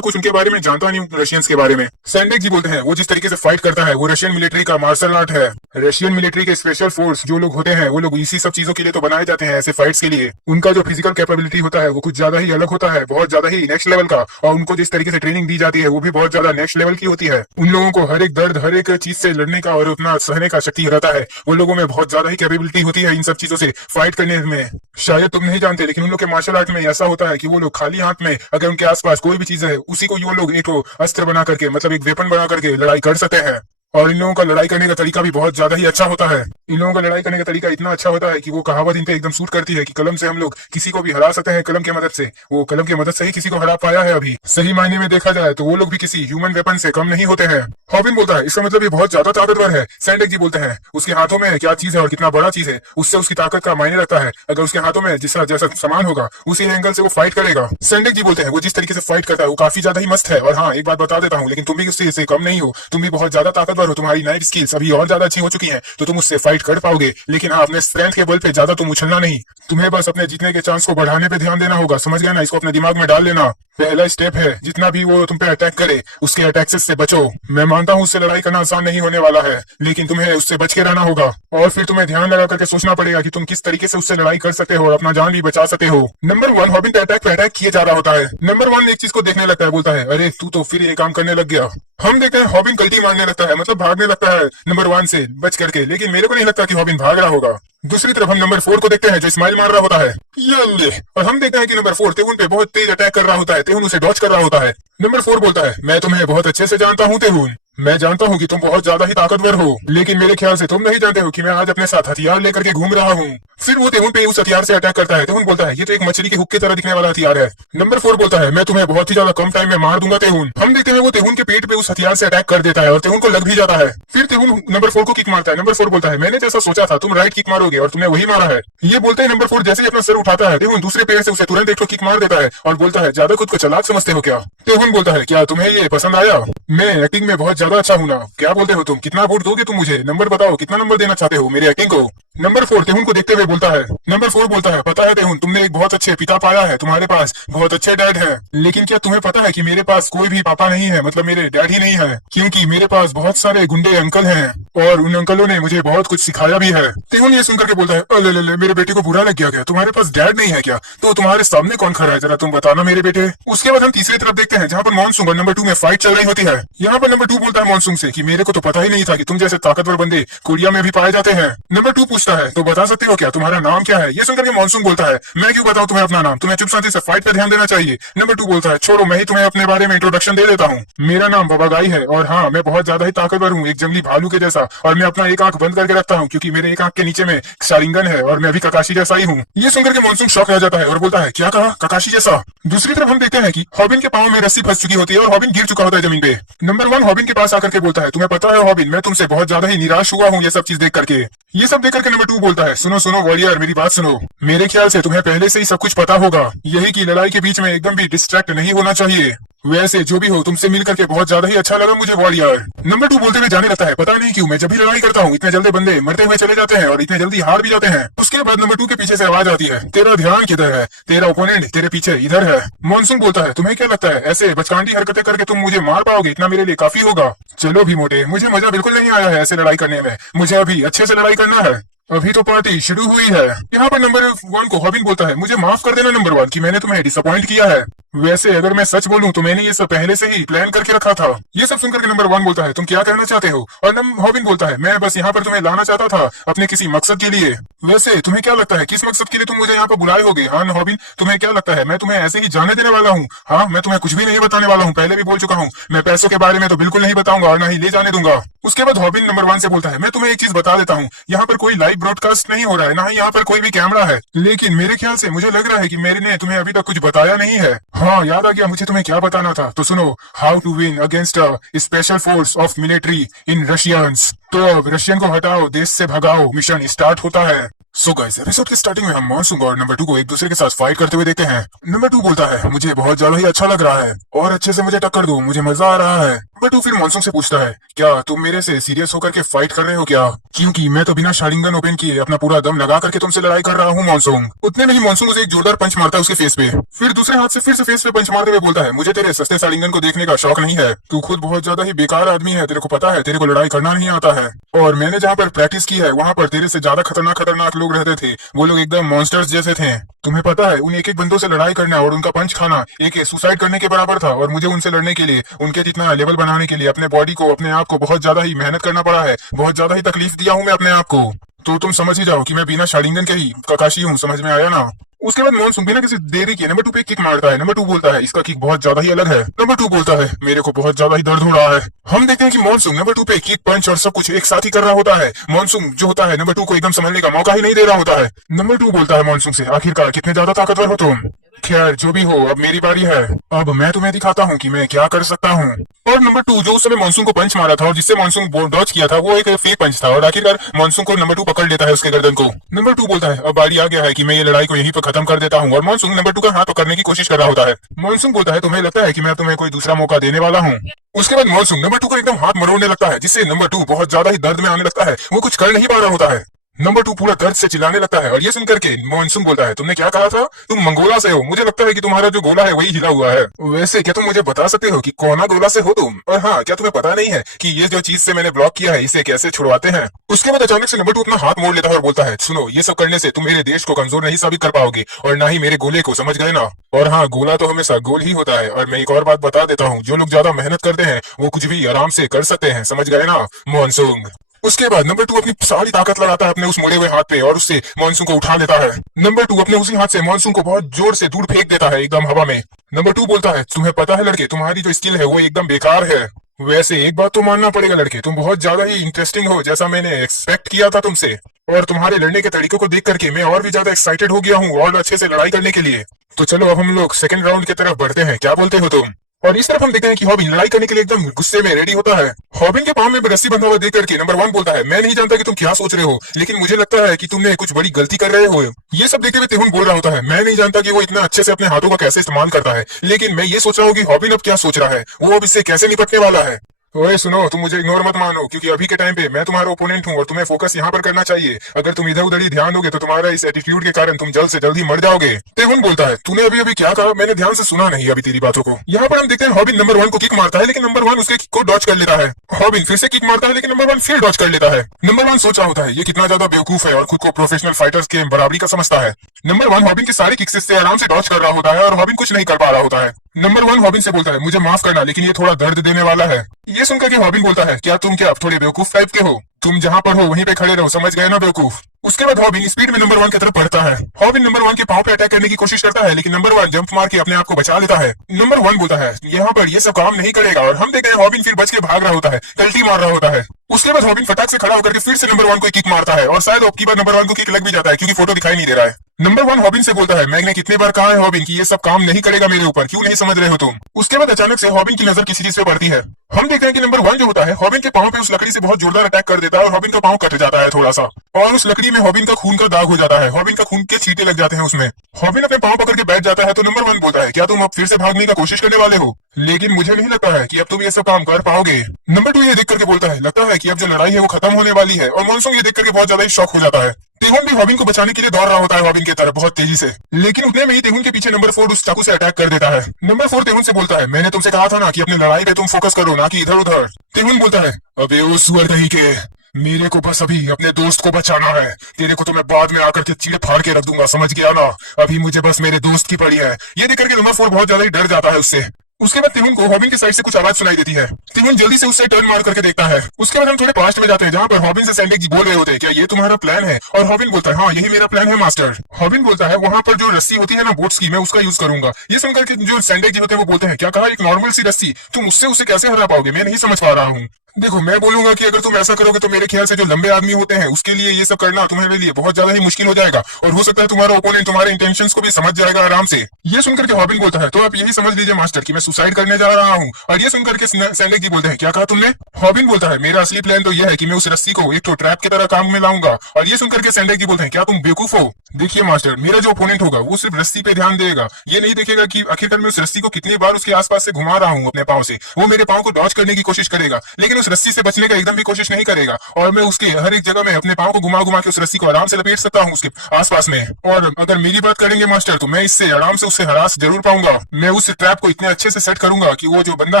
कुछ उनके बारे में जानता नहीं हूँ, रशियंस के बारे में। सैंडेक जी बोलते हैं, वो जिस तरीके से फाइट करता है वो रशियन मिलिट्री का मार्शल आर्ट है। रशियन मिलिट्री के स्पेशल फोर्स जो लोग होते हैं वो लोग इसी सब चीजों के लिए तो बनाए जाते हैं, ऐसे फाइट्स के लिए। उनका जो फिजिकल कैपेबिलिटी होता है वो कुछ ज्यादा ही अलग होता है, बहुत ज्यादा ही नेक्स्ट लेवल का। और उनको जिस तरीके से ट्रेनिंग दी जाती है वो भी बहुत ज्यादा नेक्स्ट लेवल की होती है। उन लोगों को हर एक दर्द, हर एक चीज से लड़ने का और उतना सहने का शक्ति रहता है। वो लोगों में बहुत ज्यादा ही कैपेबिलिटी होती है इन सब चीजों से फाइट करने में। शायद तुम नहीं जानते, लेकिन उन लोग के मार्शल आर्ट में ऐसा होता है कि वो लोग खाली हाथ में अगर उनके आसपास कोई भी चीज है उसी को वो लोग एक अस्त्र बना करके, मतलब एक वेपन बना करके लड़ाई कर सकते हैं। और इन लोगों का लड़ाई करने का तरीका भी बहुत ज्यादा ही अच्छा होता है। इन लोगों का लड़ाई करने का तरीका इतना अच्छा होता है कि वो कहावत इन पे एकदम सूट करती है कि कलम से हम लोग किसी को भी हरा सकते हैं, कलम की मदद से। वो कलम की मदद से ही किसी को हरा पाया है अभी। सही मायने में देखा जाए तो वो लोग भी किसी ह्यूमन वेपन से कम नहीं होते हैं। हॉबिन बोलता है, इसका मतलब ये बहुत ज्यादा ताकतवर है। सैंडेक जी बोलते हैं, उसके हाथों में क्या चीज है और कितना बड़ा चीज है उससे उसकी ताकत का मायने रखता है। अगर उसके हाथों में जिस जैसा सामान होगा उसी एंगल से वो फाइट करेगा। सैंडेक जी बोलते हैं, वो जिस तरीके से फाइट करता है वो काफी ज्यादा ही मस्त है। और हाँ, एक बात बता देता हूँ, लेकिन तुम भी उससे कम नहीं हो, तुम भी बहुत ज्यादा ताकतवर हो, तुम्हारी नाइफ स्किल्स अभी और ज्यादा अच्छी हो चुकी हैं, तो तुम उससे फाइट कर पाओगे। लेकिन हाँ, अपने स्ट्रेंथ के बल पे ज्यादा तुम उछलना नहीं, तुम्हें बस अपने जीतने के चांस को बढ़ाने पे ध्यान देना होगा, समझ गया ना? इसको अपने दिमाग में डाल लेना। पहला स्टेप है, जितना भी वो तुम पे अटैक करे उसके अटैक्सेस से बचो। मैं मानता हूँ उससे लड़ाई करना आसान नहीं होने वाला है, लेकिन तुम्हें उससे बच के रहना होगा। और फिर तुम्हें ध्यान लगा करके सोचना पड़ेगा कि तुम किस तरीके से उससे लड़ाई कर सकते हो और अपना जान भी बचा सकते हो। नंबर 1, हॉबिन अटैक पे अटैक किए जा रहा होता है। नंबर 1 एक चीज को देखने लगता है, बोलता है, अरे तू तो फिर ये काम करने लग गया। हम देखते हैं हॉबिन गलती मारने लगता है, मतलब भागने लगता है नंबर 1 से बच करके, लेकिन मेरे को नहीं लगता कि हॉबिन भाग रहा होगा। दूसरी तरफ हम नंबर 4 को देखते हैं जो स्माइल मार रहा होता है, ये और हम देखते हैं कि नंबर 4 तेहुन पे बहुत तेज अटैक कर रहा होता है। तेहुन उसे डॉच कर रहा होता है। नंबर 4 बोलता है, मैं तुम्हें बहुत अच्छे से जानता हूँ तेहुन, मैं जानता हूँ कि तुम बहुत ज्यादा ही ताकतवर हो, लेकिन मेरे ख्याल से तुम नहीं जानते हो कि मैं आज अपने साथ हथियार लेकर के घूम रहा हूँ। फिर वो तेहुन पे उस हथियार से अटैक करता है। तेहुन बोलता है, ये तो एक मछली के हुक की तरह दिखने वाला हथियार है। नंबर 4 बोलता है, मैं तुम्हें बहुत ही ज्यादा कम टाइम में मार दूंगा तेहुन। हम देखते हैं वो तेहुन के पेट पे उस हथियार से अटैक कर देता है और तेहुन को लग भी जाता है। फिर तेहुन नंबर 4 को किक मारता है। नंबर 4 बोलता है, मैंने जैसा सोचा था, तुम राइट किक मारोगे और तुमने वही मारा है। ये बोलते हैं नंबर 4 जैसे ही अपना सर उठाता है, तेहुन दूसरे पैर से उसे तुरंत एक किक मार देता है और बोलता है, ज्यादा खुद को चालाक समझते हो क्या? तेहुन बोलता है, क्या तुम्हें ये पसंद आया? मैं एक्टिंग में बहुत ज्यादा अच्छा हूँ ना? क्या बोलते हो तुम? कितना वोट दोगे तुम मुझे? नंबर बताओ, कितना नंबर देना चाहते हो मेरी एक्टिंग को? नंबर 4 तेहुन को देखते हुए बोलता है। नंबर 4 बोलता है, पता है तेहुन, तुमने एक बहुत अच्छे पिता पाया है, तुम्हारे पास बहुत अच्छे डैड है, लेकिन क्या तुम्हें पता है कि मेरे पास कोई भी पापा नहीं है, मतलब मेरे डैड ही नहीं है, क्योंकि मेरे पास बहुत सारे गुंडे अंकल हैं और उन अंकलों ने मुझे बहुत कुछ सिखाया भी है। तेहुन ये सुनकर के बोलता है, अले मेरे बेटे को बुरा लग गया क्या? तुम्हारे पास डैड नहीं है क्या? तो तुम्हारे सामने कौन खड़ा है, जरा तुम बताना मेरे बेटे। उसके बाद हम तीसरी तरफ देखते हैं जहाँ पर मॉनसून और नंबर 2 में फाइट चल रही होती है। यहाँ पर नंबर 2 बोलता है मॉनसून से कि मेरे को तो पता ही नहीं था कि तुम जैसे ताकतवर बंदे कोरिया में भी पाए जाते हैं। नंबर 2 पूछता है, तो बता सकते हो क्या तुम्हारा नाम क्या है? ये सुनकर के मॉनसून बोलता है, मैं क्यों बताऊं तुम्हें अपना नाम, तुम्हें चुप शांति से फाइट पे ध्यान देना चाहिए। नंबर 2 बोलता है, छोड़ो, मैं ही तुम्हें अपने बारे में इंट्रोडक्शन दे देता हूँ। मेरा नाम बबागाई है और हाँ, मैं बहुत ज्यादा ही ताकतवर हूँ, एक जंगली भालू के जैसा, और मैं अपना एक आंख बंद करके रखता हूँ क्योंकि मेरे एक आंख के नीचे में शारिंगन है और मैं भी ककाशी जैसा ही हूँ। ये सुनकर के मॉनसून शॉक रह जाता है और बोलता है, क्या कहा, ककाशी जैसा? दूसरी तरफ हम देखते हैं कि हॉबिन के पांव में रस्सी फंस चुकी होती है और हॉबिन गिर चुका होता है जमीन पे। नंबर 1 हॉबिन के पास आकर के बोलता है, तुम्हें पता है हॉबिन, मैं तुमसे बहुत ज्यादा ही निराश हुआ हूँ ये सब चीज देख करके। ये सब देख करके नंबर 2 बोलता है, सुनो सुनो वॉरियर, मेरी बात सुनो, मेरे ख्याल से तुम्हें पहले से ही सब कुछ पता होगा, यही कि लड़ाई के बीच में एकदम भी डिस्ट्रैक्ट नहीं होना चाहिए। वैसे जो भी हो, तुमसे मिल करके बहुत ज्यादा ही अच्छा लगा मुझे वॉरियर। नंबर 2 बोलते हुए जाने लगता है, पता नहीं क्यों मैं जब भी लड़ाई करता हूँ इतने जल्दी बंदे मरते हुए चले जाते हैं और इतने जल्दी हार भी जाते हैं। उसके बाद नंबर 2 के पीछे से आवाज आती है, तेरा ध्यान किधर है, तेरा ओपोनेंट तेरे पीछे इधर है। मॉनसून बोलता है, तुम्हें क्या लगता है ऐसे बचकांडी हरकतें करके तुम मुझे मार पाओगे? इतना मेरे लिए काफी होगा। चलो भी मोटे, मुझे मजा बिल्कुल नहीं आया है ऐसे लड़ाई करने में, मुझे अभी अच्छे से लड़ाई करना है, अभी तो पार्टी शुरू हुई है। यहाँ पर नंबर 1 को हॉबिन बोलता है, मुझे माफ कर देना नंबर 1 कि मैंने तुम्हें डिसअपॉइंट किया है। वैसे अगर मैं सच बोलूं तो मैंने ये सब पहले से ही प्लान करके रखा था। ये सब सुनकर के नंबर 1 बोलता है, तुम क्या कहना चाहते हो? और हॉबिन बोलता है, मैं बस यहाँ पर तुम्हें लाना चाहता था अपने किसी मकसद के लिए। वैसे तुम्हें क्या लगता है किस मकसद के लिए तुम मुझे यहाँ पर बुलाए होगे? हाँ हॉबिन, तुम्हें क्या लगता है मैं तुम्हें ऐसे ही जाने देने वाला हूँ? हाँ, मैं तुम्हें कुछ भी नहीं बताने वाला हूँ, पहले भी बोल चुका हूँ, मैं पैसों के बारे में तो बिल्कुल नहीं बताऊंगा और ना ही ले जाने दूंगा। उसके बाद हॉबिन नंबर 1 से बोलता है, मैं तुम्हें एक चीज बता देता हूँ, यहाँ पर कोई लाइव ब्रॉडकास्ट नहीं हो रहा है, ना ही यहाँ पर कोई भी कैमरा है। लेकिन मेरे ख्याल से मुझे लग रहा है कि मैंने तुम्हें अभी तक कुछ बताया नहीं है। हाँ, याद आ गया मुझे तुम्हें क्या बताना था। तो सुनो, how to win against a special force of military in Russians. तो अब रशियन को हटाओ, देश से भगाओ मिशन स्टार्ट होता है। सो गाइस, एपिसोड के स्टार्टिंग में हम मॉनसून और नंबर 2 को एक दूसरे के साथ फाइट करते हुए देखते हैं। नंबर 2 बोलता है, मुझे बहुत ज्यादा ही अच्छा लग रहा है और अच्छे से मुझे टक्कर दो, मुझे मजा आ रहा है। नंबर 2 फिर मॉनसून से पूछता है, क्या तुम मेरे से सीरियस होकर के फाइट कर रहे हो क्या? क्योंकि मैं तो बिना शारिंगन ओपन किए अपना पूरा दम लगा करके तुमसे लड़ाई कर रहा हूँ मॉनसून। उतने में ही मॉनसून उसे एक जोरदार पंच मारता है उसके फेस पे। फिर दूसरे हाथ से फिर से फेस पे पंच मारते हुए बोलता है, मुझे तेरे सस्ते शारिंगन को देखने का शौक नहीं है। तू खुद बहुत ज्यादा ही बेकार आदमी है, तेरे को पता है तेरे को लड़ाई करना नहीं आता है। और मैंने जहाँ पर प्रैक्टिस की है वहाँ पर तेरे से ज्यादा खतरनाक लोग रहते थे। वो लोग एकदम मॉन्स्टर्स जैसे थे। तुम्हें पता है उन एक एक बंदों से लड़ाई करना और उनका पंच खाना एक सुसाइड करने के बराबर था। और मुझे उनसे लड़ने के लिए, उनके जितना लेवल बनाने के लिए अपने बॉडी को, अपने आप को बहुत ज्यादा ही मेहनत करना पड़ा है। बहुत ज्यादा ही तकलीफ दिया हूँ मैं अपने आप को। तो तुम समझ ही जाओ कि मैं बिना शारिंगन के ही ककाशी हूँ। समझ में आया ना? उसके बाद मॉनसून बिना किसी देरी के नंबर 2 पे किक मारता है। नंबर 2 बोलता है, इसका किक बहुत ज्यादा ही अलग है। नंबर 2 बोलता है, मेरे को बहुत ज्यादा ही दर्द हो रहा है। हम देखते हैं कि मॉनसून नंबर 2 पे किक, पंच और सब कुछ एक साथ ही कर रहा होता है। मॉनसून जो होता है नंबर 2 को एकदम संभलने का मौका ही नहीं दे रहा होता है। नंबर 2 बोलता है मॉनसून से, आखिरकार कितने ज्यादा ताकतवर हो तुम। खैर जो भी हो, अब मेरी बारी है। अब मैं तुम्हें दिखाता हूँ कि मैं क्या कर सकता हूँ। और नंबर 2 जो उस समय मॉनसून को पंच मारा था और जिससे मॉनसून डॉज किया था, वो एक फेक पंच था। और आखिरकार मॉनसून को नंबर 2 पकड़ लेता है उसके गर्दन को। नंबर 2 बोलता है, अब बारी आ गया है कि मैं ये लड़ाई को यहीं पर खत्म कर देता हूँ। और मॉनसून नंबर 2 का हाथ पकड़ने की कोशिश कर रहा होता है। मॉनसून बोलता है, तुम्हें लगता है कि मैं तुम्हें कोई दूसरा मौका देने वाला हूँ? उसके बाद मॉनसून नंबर 2 का एकदम हाथ मरोड़ने लगता है, जिससे नंबर 2 बहुत ज्यादा ही दर्द में आने लगता है। वो कुछ कर नहीं पा रहा होता है। नंबर 2 पूरा दर्द से चिल्लाने लगता है। और ये सुनकर के मॉनसून बोलता है, तुमने क्या कहा था? तुम मंगोला से हो। मुझे लगता है कि तुम्हारा जो गोला है वही हिला हुआ है। वैसे क्या तुम मुझे बता सकते हो कि कौना गोला से हो तुम? और हाँ, क्या तुम्हें पता नहीं है कि ये जो चीज से मैंने ब्लॉक किया है इसे कैसे छुड़वाते हैं? उसके बाद अचानक से नंबर 2 अपना हाथ मोड़ लेता है और बोलता है, सुनो, ये सब करने से तुम मेरे देश को कमजोर नहीं साबित कर पाओगे और ना ही मेरे गोले को, समझ गए ना? और हाँ, गोला तो हमेशा गोल ही होता है। और मैं एक और बात बता देता हूँ, जो लोग ज्यादा मेहनत करते हैं वो कुछ भी आराम से कर सकते हैं, समझ गए ना मॉनसून? उसके बाद नंबर 2 अपनी सारी ताकत लगाता है अपने उस मुड़े हुए हाथ पे और उससे मॉनसून को उठा लेता है। नंबर 2 अपने उसी हाथ से मॉनसून को बहुत जोर से दूर फेंक देता है एकदम हवा में। नंबर 2 बोलता है, तुम्हें पता है लड़के, तुम्हारी जो स्किल है वो एकदम बेकार है। वैसे एक बात तो मानना पड़ेगा लड़के, तुम बहुत ज्यादा ही इंटरेस्टिंग हो, जैसा मैंने एक्सपेक्ट किया था तुमसे। और तुम्हारे लड़ने के तरीकों को देख करके मैं और भी ज्यादा एक्साइटेड हो गया हूँ और अच्छे से लड़ाई करने के लिए। तो चलो अब हम लोग सेकंड राउंड की तरफ बढ़ते हैं, क्या बोलते हो तुम? और इस तरफ हम देखते हैं कि हॉबिन लड़ाई करने के लिए एकदम गुस्से में रेडी होता है। हॉबिन के पाँव में रस्सी बंधा हुआ देख करके नंबर 1 बोलता है, मैं नहीं जानता कि तुम क्या सोच रहे हो, लेकिन मुझे लगता है कि तुमने कुछ बड़ी गलती कर रहे हो। ये सब देखते हुए तेहुन बोल रहा होता है, मैं नहीं जानता कि वो इतना अच्छे से अपने हाथों का कैसे इस्तेमाल करता है, लेकिन मैं ये सोच रहा हूँ कि हॉबिन अब क्या सोच रहा है, वो अब इससे कैसे निपटने वाला है। ओए सुनो, तुम मुझे इग्नोर मत मानो, क्योंकि अभी के टाइम पे मैं तुम्हारा ओपोनेंट हूँ और तुम्हें फोकस यहाँ पर करना चाहिए। अगर तुम इधर उधर ही ध्यान दोगे तो तुम्हारा इस एटीट्यूड के कारण तुम जल्द से जल्द ही मर जाओगे। तेहुन बोलता है, तूने अभी अभी क्या कहा? मैंने ध्यान से सुना नहीं अभी तेरी बातों को। यहाँ पर हम देखते हैं हॉबिन नंबर 1 को किक मारता है, लेकिन नंबर 1 उसके किक को डॉच कर लेता है। हॉबिन फिर से किक मारता है, लेकिन नंबर 1 फिर डॉच कर लेता है। नंबर 1 सोच रहा होता है, ये कितना ज्यादा बेवकूफ है और खुद को प्रोफेशनल फाइटर्स के बराबरी का समझता है। नंबर 1 हॉबिन के सारे किक्स से आराम से डॉच कर रहा होता है और हॉबिन कुछ नहीं कर पा रहा होता है। नंबर 1 हॉबिन से बोलता है, मुझे माफ करना, लेकिन ये थोड़ा दर्द देने वाला है। ये सुनकर के हॉबिन बोलता है, क्या तुम क्या थोड़े बेवकूफ टाइप के हो? तुम जहाँ पर हो वहीं पे खड़े रहो, समझ गए ना बेवकूफ? उसके बाद हॉबिन स्पीड में नंबर 1 की तरफ बढ़ता है। हॉबिन नंबर 1 के पांव पे अटैक करने की कोशिश करता है, लेकिन नंबर 1 जंप मार के अपने आप को बचा लेता है। नंबर 1 बोलता है, यहाँ पर ये सब काम नहीं करेगा। और हम देखते हैं हॉबिन फिर बच के भाग रहा होता है, कल्टी मार रहा होता है। उसके बाद हॉबिन फटाक से खड़ा होकर के फिर से नंबर 1 को किक मारता है और शायद अब की बार नंबर 1 को किक लग भी जाता है, क्योंकि फोटो दिखाई नहीं दे रहा है। नंबर 1 हॉबिन से बोलता है, मैंने कितने बार कहा है हॉबिन कि ये सब काम नहीं करेगा मेरे ऊपर, क्यों नहीं समझ रहे हो तुम? उसके बाद अचानक से हॉबिन की नजर किसी चीज पे पड़ती है। हम देखते हैं कि नंबर 1 जो होता है हॉबिन के पांव पे उस लकड़ी से बहुत जोरदार अटैक कर देता है और हॉबिन का पांव कट जाता है थोड़ा सा, और उस लकड़ी में हॉबिन का खून का दाग हो जाता है। हॉबिन का खून के छींटे लग जाते हैं उसमें। हॉबिन अपने पांव पकड़ के बैठ जाता है। तो नंबर 1 बोलता है, क्या तुम अब फिर से भागने का कोशिश करने वाले हो? लेकिन मुझे नहीं लगता है कि अब तुम ये सब काम कर पाओगे। नंबर 2 ये देख करके बोलता है, लगता है कि अब जो लड़ाई है वो खत्म होने वाली है। और मॉनसून ये देख करके बहुत ज्यादा ही शॉक हो जाता है। तेहुन भी हॉबिन को बचाने के लिए दौड़ रहा होता है हॉबिन की तरफ बहुत तेजी से, लेकिन उतने में ही तेहुन के पीछे नंबर 4 उस चाकू से अटैक कर देता है। नंबर 4 तेहुन से बोलता है, मैंने तुमसे कहा था ना कि अपनी लड़ाई पे तुम फोकस करो, ना कि इधर उधर। तेहुन बोलता है, अबे उस सुअर दही के, मेरे को बस अभी अपने दोस्त को बचाना है। तेरे को तो मैं बाद में आकर के चीड़ फाड़ के रख दूंगा, समझ गया ना? अभी मुझे बस मेरे दोस्त की पड़ी है। ये देख करके नंबर 4 बहुत ज्यादा ही डर जाता है उससे। उसके बाद तिहुन को हॉबिन की साइड से कुछ आवाज सुनाई देती है। तिहुन जल्दी से उससे टर्न मार करके देखता है। उसके बाद हम थोड़े पास्ट में जाते हैं, जहाँ पर हॉबिन से सैंडिक जी बोल रहे होते हैं, क्या ये तुम्हारा प्लान है? और हॉबिन बोलता है, हाँ यही मेरा प्लान है मास्टर। हॉबिन बोलता है, वहाँ पर जो रस्सी होती है ना बोट्स की, मैं उसका यूज करूंगा। ये सुनकर के जो सैंडिक जी होते हैं वो बोलते हैं, क्या कहा? एक नॉर्मल सी रस्सी, तुम उससे उसे कैसे हरा पाओगे? मैं नहीं समझ पा रहा हूँ। देखो, मैं बोलूंगा कि अगर तुम ऐसा करोगे तो मेरे ख्याल से जो लंबे आदमी होते हैं उसके लिए ये सब करना तुम्हारे लिए बहुत ज्यादा ही मुश्किल हो जाएगा, और हो सकता है तुम्हारा ओपोनेंट तुम्हारे इंटेंशंस को भी समझ जाएगा आराम से। ये सुनकर के हॉबिन बोलता है, तो आप यही समझ लीजिए मास्टर कि मैं सुसाइड करने जा रहा हूँ। और ये सुनकर के सैंडक जी बोलते हैं, क्या कहा तुमने? हॉबिन बोलता है, मेरा असली प्लान तो यह है कि मैं उस रस्सी को एक तो ट्रैप की तरह काम में लाऊंगा। और ये सुनकर के सैंडक जी बोलते हैं, क्या तुम बेवकूफ हो? देखिए मास्टर, मेरा जो ओपोनेंट होगा वो सिर्फ रस्सी पे ध्यान देगा, ये नहीं देखेगा कि आखिरकार मैं उस रस्सी को कितनी बार उसके आसपास से घुमा रहा हूँ अपने पाँव से। वो मेरे पाँव को डॉच करने की कोशिश करेगा, लेकिन उस रस्सी से बचने का एकदम भी कोशिश नहीं करेगा। और मैं उसके हर एक जगह में अपने पाँव को घुमा घुमा के उस रस्सी को आराम से लपेट सकता हूँ उसके आसपास में। और अगर मेरी बात करेंगे मास्टर, तो मैं इससे आराम से उससे हरास जरूर पाऊंगा। मैं उस ट्रैप को इतने अच्छे से सेट करूंगा कि वो जो बंदा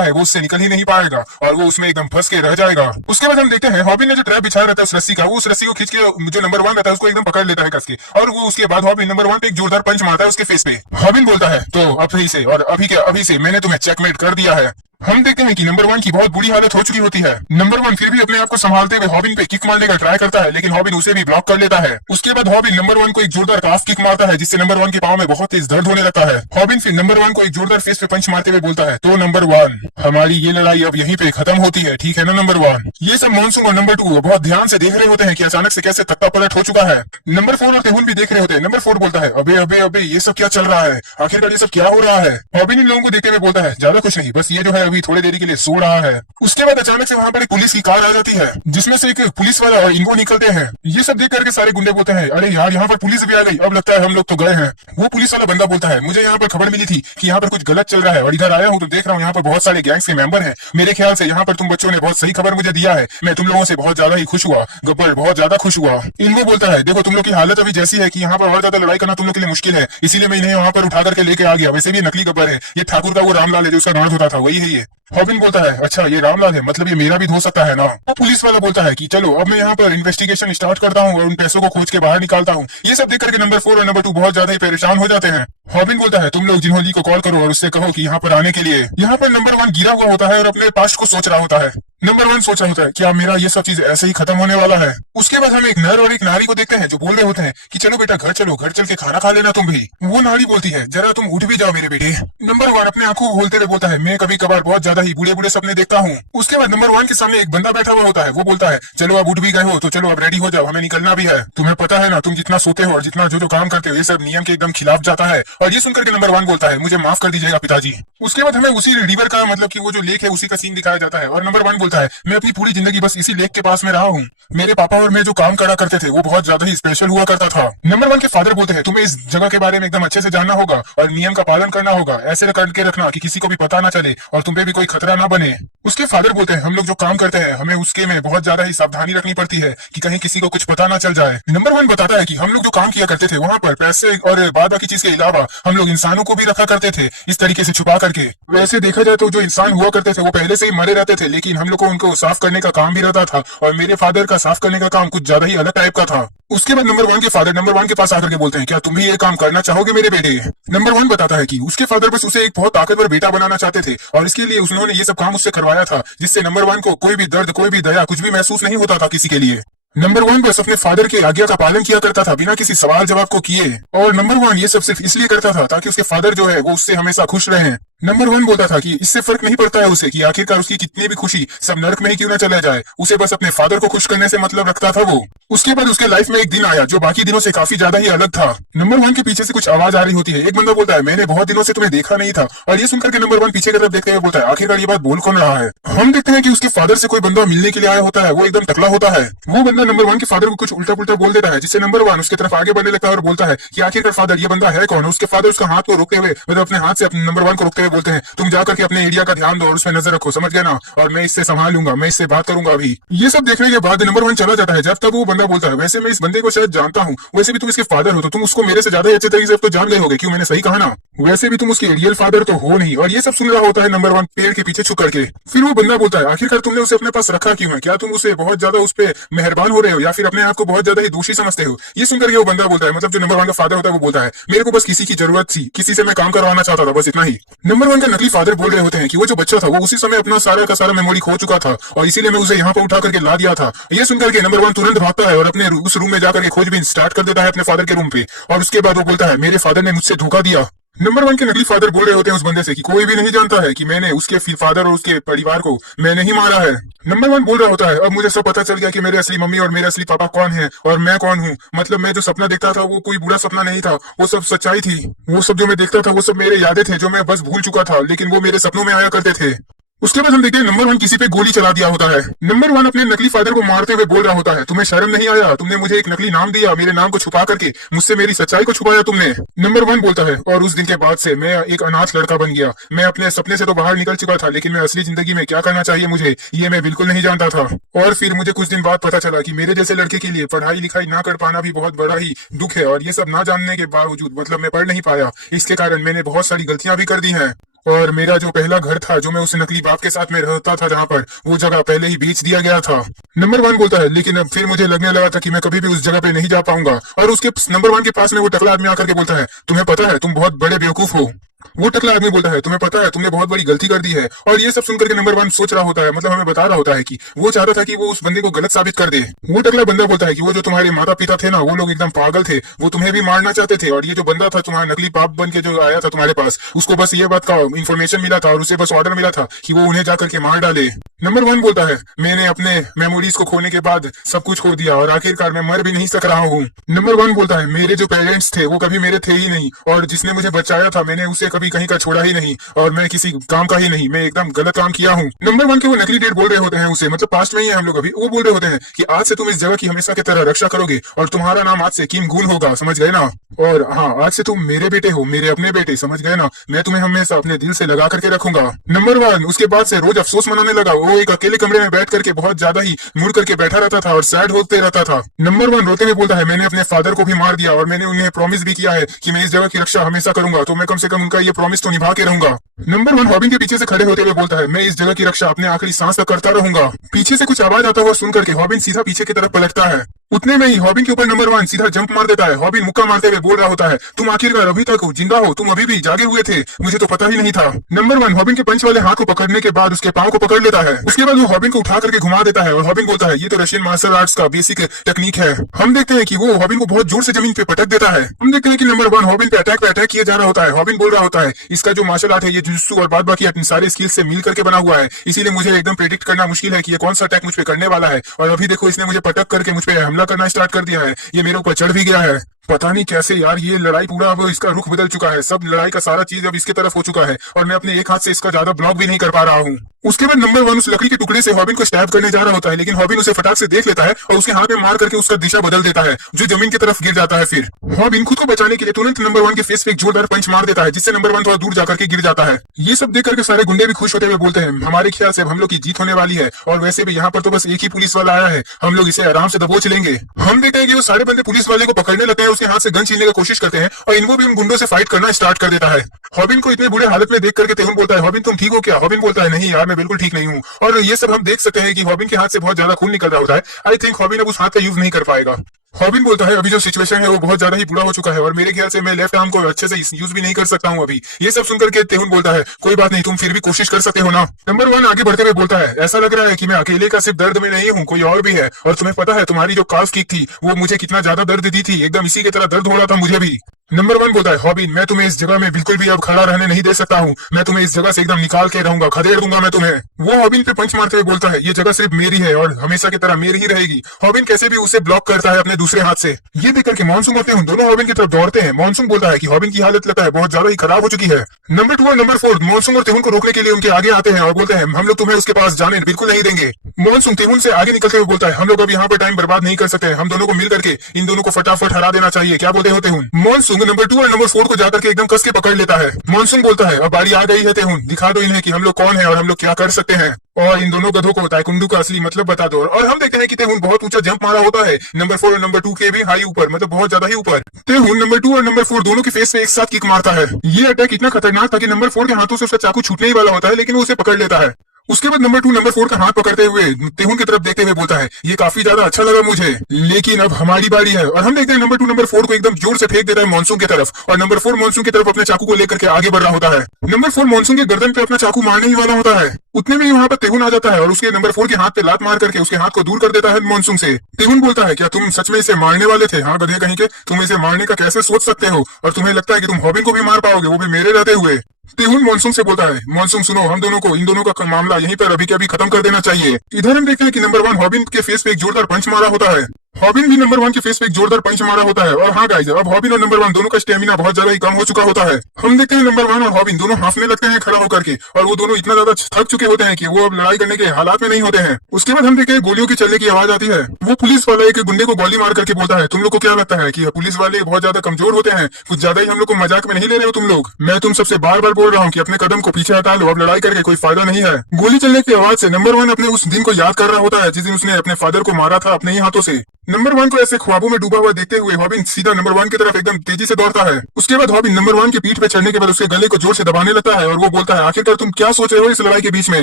है वो उससे निकल ही नहीं पाएगा और वो उसमें एकदम फंस के रह जाएगा। उसके बाद हम देखते हैं हॉबिन ने जो ट्रैप बिछाया रहता है उस रस्सी का, वो उस रस्सी को खींच के जो नंबर 1 रहता है उसको एकदम पकड़ लेता है कस के, और वो उसके बाद हॉबिन नंबर 1 पे एक जोरदार पंच मारता है उसके फेस पे। हॉबिन बोलता है, तो अभी से और अभी के अभी से मैंने तुम्हें चेकमेट कर दिया है। हम देखते हैं कि नंबर 1 की बहुत बुरी हालत हो चुकी होती है। नंबर 1 फिर भी अपने आप को संभालते हुए हॉबिन पे किक मारने का ट्राई करता है, लेकिन हॉबिन उसे भी ब्लॉक कर लेता है। उसके बाद हॉबिन नंबर 1 को एक जोरदार काफ किक मारता है, जिससे नंबर 1 के पांव में बहुत तेज दर्द होने लगता है। हॉबिन फिर नंबर 1 को एक जोरदार फेस पे पंच मारते हुए बोलता है, तो नंबर 1, हमारी ये लड़ाई अब यहीं पे खत्म होती है, ठीक है ना नंबर 1? ये सब मॉनसून और नंबर 2 बहुत ध्यान से देख रहे होते हैं कि अचानक से कैसे तख्ता पलट हो चुका है। नंबर 4 और तेहुल भी देख रहे होते हैं। नंबर 4 बोलता है, अबे अबे अबे ये सब क्या चल रहा है, आखिरकार ये सब क्या हो रहा है? हॉबिन इन लोगों को देखते हुए बोलता है, ज्यादा कुछ नहीं, बस ये जो है अभी थोड़ी देरी के लिए सो रहा है। उसके बाद अचानक से वहां पर एक पुलिस की कार आ जाती है, जिसमें से एक पुलिस वाला और इनको निकलते हैं। ये सब देख करके सारे गुंडे बोलते हैं, अरे यार यहाँ पर पुलिस भी आ गई, अब लगता है हम लोग तो गए हैं। वो पुलिस वाला बंदा बोलता है, मुझे यहाँ पर खबर मिली थी कि यहाँ पर कुछ गलत चल रहा है, और इधर आया हूँ तो देख रहा हूँ यहाँ पर बहुत सारे गैंग्स के मेंबर हैं। मेरे ख्याल से यहाँ पर तुम बच्चों ने बहुत सही खबर मुझे दिया है, मैं तुम लोगों से बहुत ज्यादा ही खुश हुआ, गब्बर बहुत ज्यादा खुश हुआ। इनको बोलता है, देखो तुम लोग की हालत अभी जैसी है कि यहाँ पर और ज्यादा लड़ाई करना तुम लोग के लिए मुश्किल है, इसीलिए मैं इन्हें वहाँ पर उठा करके लेके आ गया। वैसे भी ये नकली गब्बर है, ये ठाकुर का वो रामलाल है जो उसका नॉर्थ होता था, वही है ये। हॉबिन बोलता है, अच्छा ये रामलाल है, मतलब ये मेरा भी हो सकता है ना। वो पुलिस वाला बोलता है कि चलो अब मैं यहाँ पर इन्वेस्टिगेशन स्टार्ट करता हूँ और उन पैसों को खोज के बाहर निकालता हूँ। ये सब देख करके नंबर 4 और नंबर 2 बहुत ज्यादा ही परेशान हो जाते हैं। हॉबिन बोलता है, तुम लोग जिन्होंली को कॉल करो और उससे कहो कि यहाँ पर आने के लिए। यहाँ पर नंबर 1 गिरा हुआ होता है और अपने पास्ट को सोच रहा होता है। नंबर 1 सोच रहा होता है, क्या मेरा ये सब चीज ऐसे ही खत्म होने वाला है? उसके बाद हम एक नर और एक नारी को देखते हैं जो बोल रहे होते हैं कि चलो बेटा घर चलो, घर चल के खाना खा लेना तुम भी। वो नारी बोलती है, जरा तुम उठ भी जाओ मेरे बेटे। नंबर 1 अपने आंखों को खोलते हुए बोलता है, मैं कभी कभार बहुत ज्यादा ही बुरे बुरे सपने देखता हूँ। उसके बाद नंबर 1 के सामने एक बंदा बैठा हुआ होता है, वो बोलता है, चलो अब उठ भी गए हो तो चलो अब रेडी हो जाओ, हमें निकलना भी है। तुम्हें पता है ना, तुम जितना सोते हो और जितना जो काम करते हो ये सब नियम के एकदम खिलाफ जाता है। और ये सुनकर के नंबर 1 बोलता है, मुझे माफ कर दीजिएगा पिताजी। उसके बाद हमें उसी रिवर का, मतलब कि वो जो लेक है उसी का सीन दिखाया जाता है, और नंबर 1 बोलता है, मैं अपनी पूरी जिंदगी बस इसी लेक के पास में रहा हूँ। मेरे पापा और मैं जो काम करा करते थे वो बहुत ज्यादा ही स्पेशल हुआ करता था। नंबर 1 के फादर बोलते हैं, तुम्हें इस जगह के बारे में एकदम अच्छे से जानना होगा और नियम का पालन करना होगा, ऐसे करके रखना कि किसी को भी पता ना चले और तुम पे भी कोई खतरा ना बने। उसके फादर बोलते हैं, हम लोग जो काम करते हैं हमें उसके में बहुत ज्यादा ही सावधानी रखनी पड़ती है कि कहीं किसी को कुछ पता ना चल जाए। नंबर 1 बताता है कि हम लोग जो काम किया करते थे वहाँ पर पैसे और बाद बाकी चीज के अलावा हम लोग इंसानों को भी रखा करते थे, इस तरीके से छुपा करके। वैसे देखा जाए तो जो इंसान हुआ करते थे वो पहले से ही मरे रहते थे, लेकिन हम लोग को उनको साफ करने का काम भी रहता था, और मेरे फादर का साफ करने का काम कुछ ज्यादा ही अलग टाइप का था। उसके बाद नंबर 1 के फादर नंबर 1 के पास आकर के बोलते हैं, क्या तुम भी ये काम करना चाहोगे मेरे बेटे? नंबर 1 बताता है कि उसके फादर बस उसे एक बहुत ताकतवर बेटा बनाना चाहते थे, और इसके लिए उन्होंने ये सब काम उससे करवाया था, जिससे नंबर 1 को कोई भी दर्द, कोई भी दया, कुछ भी महसूस नहीं होता था किसी के लिए। नंबर 1 बस अपने फादर के आज्ञा का पालन किया करता था बिना किसी सवाल जवाब को किए, और नंबर 1 ये सब सिर्फ इसलिए करता था ताकि उसके फादर जो है वो उससे हमेशा खुश रहें। नंबर 1 बोलता था कि इससे फर्क नहीं पड़ता है उसे कि आखिरकार उसकी कितनी भी खुशी सब नरक में ही क्यों न चला जाए, उसे बस अपने फादर को खुश करने से मतलब रखता था वो। उसके बाद उसके लाइफ में एक दिन आया जो बाकी दिनों से काफी ज्यादा ही अलग था। नंबर 1 के पीछे से कुछ आवाज आ रही होती है, एक बंदा बोलता है, मैंने बहुत दिनों से तुम्हें देखा नहीं था, और ये सुनकर के नंबर 1 पीछे की तरफ देखते हुए बोलता है, आखिरकार ये बात बोल कौन रहा है? हम देखते हैं कि उसके फादर से कोई बंदा मिलने के लिए आया होता है, वो एकदम टकला होता है। वो बंदा नंबर 1 के फादर को कुछ उल्टा पुल्टा बोल देता है, जिससे नंबर 1 उसकी तरफ आगे बढ़ने लगता है और बोलता है कि आखिरकार फादर ये बंदा है कौन? उसके फादर उसका हाथ को रोकते हुए, मतलब अपने हाथ से अपने नंबर 1 को रोकते हुए बोलते हैं, तुम जाकर के अपने एरिया का ध्यान दो और उसमें नजर रखो, समझ गया ना? और मैं इससे संभाल लूंगा, मैं इससे बात करूंगा अभी। ये सब देखने के बाद नंबर 1 चला जाता है। जब तक वो बंदा बोलता है, वैसे मैं इस बंदे को शायद जानता हूँ, वैसे भी तुम इसके फादर हो तो तुम उसको मेरे से ज्यादा ही अच्छे तरीके से तो जान गए होगे, क्यों मैंने सही कहा ना? वैसे भी तुम उसके रियल फादर तो हो नहीं। और ये सब सुन रहा होता है नंबर 1 पेड़ के पीछे छुप करके। फिर वो बंदा बोलता है, आखिरकार तुमने उसे अपने पास रखा क्यों है? क्या तुम उसे बहुत ज्यादा उस पर मेहरबान हो रहे हो या फिर अपने आप को बहुत ज्यादा ही दोषी समझते हो? ये सुनकर के वो बंदा बोलता है, मतलब जो नंबर 1 का फादर होता है वो बोलता है, मेरे को बस किसी की जरूरत थी, किसी से मैं काम करवाना चाहता था, बस इतना ही। नंबर 1 का नकली फादर बोल रहे होते हैं कि वो जो बच्चा था वो उसी समय अपना सारा का सारा मेमोरी खो चुका था, और इसीलिए मैं उसे यहाँ पर उठा करके ला दिया था। ये सुनकर के नंबर 1 तुरंत भागता है और अपने उस रूम में जाकर के खोजबीन स्टार्ट कर देता है अपने फादर के रूम पे, और उसके बाद वो बोलता है, मेरे फादर ने मुझसे धोखा दिया। नंबर वन के नकली फादर बोल रहे होते हैं उस बंदे से कि कोई भी नहीं जानता है कि मैंने उसके फादर और उसके परिवार को मैंने ही मारा है। नंबर वन बोल रहा होता है, अब मुझे सब पता चल गया कि मेरे असली मम्मी और मेरे असली पापा कौन है और मैं कौन हूँ। मतलब मैं जो सपना देखता था वो कोई बुरा सपना नहीं था, वो सब सच्चाई थी। वो सब जो मैं देखता था वो सब मेरे यादें थे जो मैं बस भूल चुका था, लेकिन वो मेरे सपनों में आया करते थे। उसके बाद हम देखते हैं नंबर वन किसी पे गोली चला दिया होता है। नंबर वन अपने नकली फादर को मारते हुए बोल रहा होता है, तुम्हें शर्म नहीं आया? तुमने मुझे एक नकली नाम दिया, मेरे नाम को छुपा करके मुझसे मेरी सच्चाई को छुपाया तुमने। नंबर वन बोलता है, और उस दिन के बाद से मैं एक अनाथ लड़का बन गया। मैं अपने सपने से तो बाहर निकल चुका था, लेकिन मैं असली जिंदगी में क्या करना चाहिए मुझे ये मैं बिल्कुल नहीं जानता था। और फिर मुझे कुछ दिन बाद पता चला कि मेरे जैसे लड़के के लिए पढ़ाई लिखाई ना कर पाना भी बहुत बड़ा ही दुख है, और ये सब ना जानने के बावजूद मतलब मैं पढ़ नहीं पाया। इसके कारण मैंने बहुत सारी गलतियां भी कर दी हैं। और मेरा जो पहला घर था जो मैं उस नकली बाप के साथ में रहता था जहाँ पर, वो जगह पहले ही बेच दिया गया था। नंबर वन बोलता है, लेकिन अब फिर मुझे लगने लगा था कि मैं कभी भी उस जगह पे नहीं जा पाऊंगा। और उसके नंबर वन के पास में वो टकला आदमी आकर के बोलता है, तुम्हें पता है तुम बहुत बड़े बेवकूफ हो। वो टकला आदमी बोलता है, तुम्हें पता है तुमने बहुत बड़ी गलती कर दी है। और ये सब सुनकर के नंबर वन सोच रहा होता है, मतलब हमें बता रहा होता है कि वो चाहता था कि वो उस बंदे को गलत साबित कर दे। वो टकला बंदा बोलता है कि वो जो तुम्हारे माता पिता थे ना, वो लोग एकदम पागल थे, वो तुम्हें भी मारना चाहते थे। और ये जो बंदा था तुम्हारा नकली बाप बन के जो आया था तुम्हारे पास, उसको बस ये बात का इन्फॉर्मेशन मिला था और उसे बस ऑर्डर मिला था कि वो उन्हें जाकर के मार डाले। नंबर वन बोलता है, मैंने अपने मेमोरीज को खोने के बाद सब कुछ खो दिया और आखिरकार मैं मर भी नहीं सक रहा हूँ। नंबर वन बोलता है, मेरे जो पेरेंट्स थे वो कभी मेरे थे ही नहीं, और जिसने मुझे बचाया था मैंने उसे कभी कहीं का छोड़ा ही नहीं, और मैं किसी काम का ही नहीं, मैं एकदम गलत काम किया हूँ। नंबर वन के वो नकली डेट बोल रहे होते हैं उसे, मतलब पास्ट में ही है हम लोग अभी, वो बोल रहे होते हैं कि आज से तुम इस जगह की हमेशा की तरह रक्षा करोगे और तुम्हारा नाम आज से किम गून होगा, समझ गए ना? और हाँ, आज से तुम मेरे बेटे हो, मेरे अपने बेटे, समझ गए ना? मैं तुम्हें हमेशा अपने दिल से लगा करके रखूंगा। नंबर वन उसके बाद से रोज अफसोस मनाने लगा। वो एक अकेले कमरे में बैठ करके बहुत ज्यादा ही मुड़ करके बैठा रहता था और सैड होते रहता था। नंबर वन रोते हुए बोलता है, मैंने अपने फादर को भी मार दिया और मैंने उन्हें प्रॉमिस भी किया है कि मैं इस जगह की रक्षा हमेशा करूंगा, तो मैं कम से कम उनका ये प्रॉमिस तो निभा के रहूंगा। नंबर वन हॉबिन के पीछे से खड़े होते हुए बोलता है, मैं इस जगह की रक्षा अपने आखिरी सांस तक करता रहूंगा। पीछे से कुछ आवाज आता हुआ सुन करके हॉबिन सीधा पीछे की तरफ पलटता है। उतने में ही हॉबिन के ऊपर नंबर वन सीधा जंप मार देता है। हॉबिन मुक्का मारते हुए बोल रहा होता है, तुम आखिरकार अभी तक जिंदा हो, तुम अभी भी जागे हुए थे, मुझे तो पता ही नहीं था। नंबर वन हॉबिन के पंच वाले हाथ को पकड़ने के बाद उसके पांव को पकड़ लेता है। उसके बाद वो हॉबिन को उठा करके घुमा देता है और हॉबिन बोलता है, ये तो रशियन मार्शल आर्ट्स का बेसिक टेक्निक है। हम देखते हैं कि वो हॉबिन को बहुत जोर से जमीन पे पटक देता है। हम देखते हैं कि नंबर वन हॉबिन पे अटैक किया जा रहा होता है। हॉबिन बोल रहा होता है, इसका जो मार्शल आर्ट है ये जुजुत्सु और बाद बाकी अपने सारे स्किल्स से मिल करके बना हुआ है, इसीलिए मुझे एकदम प्रेडिक्ट करना मुश्किल है कि ये कौन सा अटैक मुझ पे करने वाला है। और अभी देखो इसने मुझे पटक करके मुझ पे हमला करना स्टार्ट कर दिया है, ये मेरे ऊपर चढ़ भी गया है। पता नहीं कैसे यार, ये लड़ाई पूरा अब इसका रुख बदल चुका है, सब लड़ाई का सारा चीज अब इसके तरफ हो चुका है और मैं अपने एक हाथ से इसका ज्यादा ब्लॉक भी नहीं कर पा रहा हूँ। उसके बाद नंबर वन उस लकड़ी के टुकड़े से हॉबिन को स्टैब करने जा रहा होता है, लेकिन हॉबिन उसे फटाक से देख लेता है और उसके हाथ में मार करके उसका दिशा बदल देता है, जो जमीन की तरफ गिर जाता है। फिर हॉबिन खुद को बचाने के लिए तुरंत नंबर वन के फेस पे एक जोरदार पंच मार देता है, जिससे नंबर वन थोड़ा दूर जाकर के गिर जाता है। ये सब देख करके सारे गुंडे भी खुश होते हुए बोलते हैं, हमारे ख्याल से हम लोग की जीत होने वाली है, और वैसे भी यहाँ पर तो बस एक ही पुलिस वाला आया है, हम लोग इसे आराम से दबोच लेंगे। हम देखते हैं कि वो सारे बंदे पुलिस वाले को पकड़ने लगते हैं, उसके हाथ से गन छीनने की कोशिश करते हैं और इनको भी उन गुंडों से फाइट करना स्टार्ट कर देता है। हॉबिन को इतने बुरे हालत में देख करके तेहुन बोलता है, हॉबिन तुम ठीक हो क्या? हॉबिन बोलता है, नहीं यार मैं बिल्कुल ठीक नहीं हूँ। और ये सब हम देख सकते हैं कि हॉबिन के हाथ से बहुत ज्यादा खून निकल रहा होता है। आई थिंक हॉबिन अब उस हाथ का यूज नहीं कर पाएगा। हॉबिन बोलता है, अभी जो सिचुएशन है वो बहुत ज्यादा ही बुरा हो चुका है और मेरे ख्याल से मैं लेफ्ट आर्म को अच्छे से यूज भी नहीं कर सकता हूँ अभी। ये सब सुनकर के तेहुन बोलता है, कोई बात नहीं, तुम फिर भी कोशिश कर सकते हो ना। नंबर वन आगे बढ़ते हुए बोलता है, ऐसा लग रहा है कि मैं अकेले का सिर्फ दर्द में नहीं हूँ, कोई और भी है। और तुम्हें पता है तुम्हारी जो काफ किक थी वो मुझे कितना ज्यादा दर्द दी थी, एकदम इसी की तरह दर्द हो रहा था मुझे भी। नंबर वन बोलता है, हॉबिन मैं तुम्हें इस जगह में बिल्कुल भी अब खड़ा रहने नहीं दे सकता हूँ, मैं तुम्हें इस जगह से एकदम निकाल के रहूंगा, खदेड़ दूंगा मैं तुम्हें। वो हॉबिन पे पंच मारते हुए बोलता है, ये जगह सिर्फ मेरी है और हमेशा की तरह मेरी ही रहेगी। हॉबिन कैसे भी उसे ब्लॉक करता है अपने दूसरे हाथ से। ये देख करके मॉनसून और तेहुन दोनों हॉबिन की तरफ दौड़ते हैं। मॉनसून बोलता है कि हॉबिन की हालत लगता है बहुत ज्यादा ही खराब हो चुकी है। नंबर टू और नंबर फोर मॉनसून और तेहुन को रोकने के लिए उनके आगे आते हैं और बोलते हैं, हम लोग तुम्हें उसके पास जाने बिल्कुल नहीं देंगे। मॉनसून तेहुन से आगे निकलते हुए बोलता है, हम लोग अब यहाँ पर टाइम बर्बाद नहीं कर सकते, हम दोनों को मिल करके इन दोनों को फटाफट हरा देना चाहिए, क्या बोलते हो तेहुन? मॉनसून नंबर टू और नंबर फोर को जाकर के एकदम कस के पकड़ लेता है। मॉनसून बोलता है, अब बारी आ गई है तेहुन, दिखा दो इन्हें कि हम लोग कौन है और हम लोग क्या कर सकते हैं, और इन दोनों गधों को ताइकुंडू का असली मतलब बता दो। और हम देखते हैं कि तेहुन बहुत ऊंचा जंप मारा होता है, नंबर फोर और नंबर टू के भी हाई ऊपर, मतलब बहुत ज्यादा ही ऊपर। तेहुन नंबर टू और नंबर फोर दोनों के फेस पे एक साथ किक मारता है। ये अटैक इतना खतरनाक था कि नंबर फोर के हाथों से उसका चाकू छूटने ही वाला होता है, लेकिन वो उसे पकड़ लेता है उसके बाद नंबर 2 नंबर 4 का हाथ पकड़ते हुए तेहुन की तरफ देखते हुए बोलता है, ये काफी ज्यादा अच्छा लगा मुझे, लेकिन अब हमारी बारी है। और हम देखते हैं नंबर 2 नंबर 4 को एकदम जोर से फेंक देता है मॉनसून की तरफ, और नंबर 4 मॉनसून की तरफ अपने चाकू को लेकर के आगे बढ़ रहा होता है। नंबर 4 मॉनसून के गर्दन पे अपना चाकू मारने ही वाला होता है। उतने में ही वहां पर तेहुन आ जाता है और उसके नंबर 4 के हाथ पे लात मार करके उसके हाथ को दूर कर देता है मॉनसून से। तेहुन बोलता है, क्या तुम सच में इसे मारने वाले थे? हाँ गधे कहीं के, तुम इसे मारने का कैसे सोच सकते हो? और तुम्हें लगता है कि तुम हॉबिन को भी मार पाओगे, वो भी मेरे रहते हुए? तेहुन मॉनसून से बोलता है, मॉनसून सुनो, हम दोनों को, इन दोनों का मामला यहीं पर अभी के अभी खत्म कर देना चाहिए। इधर हम देखते हैं कि नंबर 1 हॉबिन के फेस पे एक जोरदार पंच मारा होता है। हॉबिन भी नंबर 1 के फेस पे एक जोरदार पंच मारा होता है। और हाँ गाइस, अब हॉबिन और नंबर 1 दोनों का स्टेमिना बहुत ज्यादा ही कम हो चुका होता है। हम देखते हैं नंबर 1 और हॉबिन दोनों हांफने लगते हैं खड़ा होकर के, और वो दोनों इतना ज्यादा थक चुके होते हैं कि वो अब लड़ाई करने के हालात में नहीं होते हैं। उसके बाद हम देखते हैं गोलियों की चलने की आवाज आती है। वो पुलिस वाला एक गुंडे को गोली मार करके बोलता है, तुम लोग को क्या लगता है कि पुलिस वाले बहुत ज्यादा कमजोर होते हैं? कुछ ज्यादा ही हम लोग को मजाक में नहीं ले रहे हो तुम लोग? मैं तुम सबसे बार बार बोल रहा हूँ कि अपने कदम को पीछे हटा लो, अब लड़ाई करके कोई फायदा नहीं है। गोली चलने की आवाज से नंबर 1 अपने उस दिन को याद कर रहा होता है जिस दिन उसने अपने फादर को मारा था अपने ही हाथों से। नंबर 1 को ऐसे ख्वाबों में डूबा हुआ देखते हुए हॉबिन सीधा नंबर 1 की तरफ एकदम तेजी से दौड़ता है। उसके बाद हॉबिन नंबर 1 की पीठ पे चढ़ने के बाद उसके गले को जोर से दबाने लगता है और वो बोलता है, आखिरकार तुम क्या सोच रहे हो इस लड़ाई के बीच में?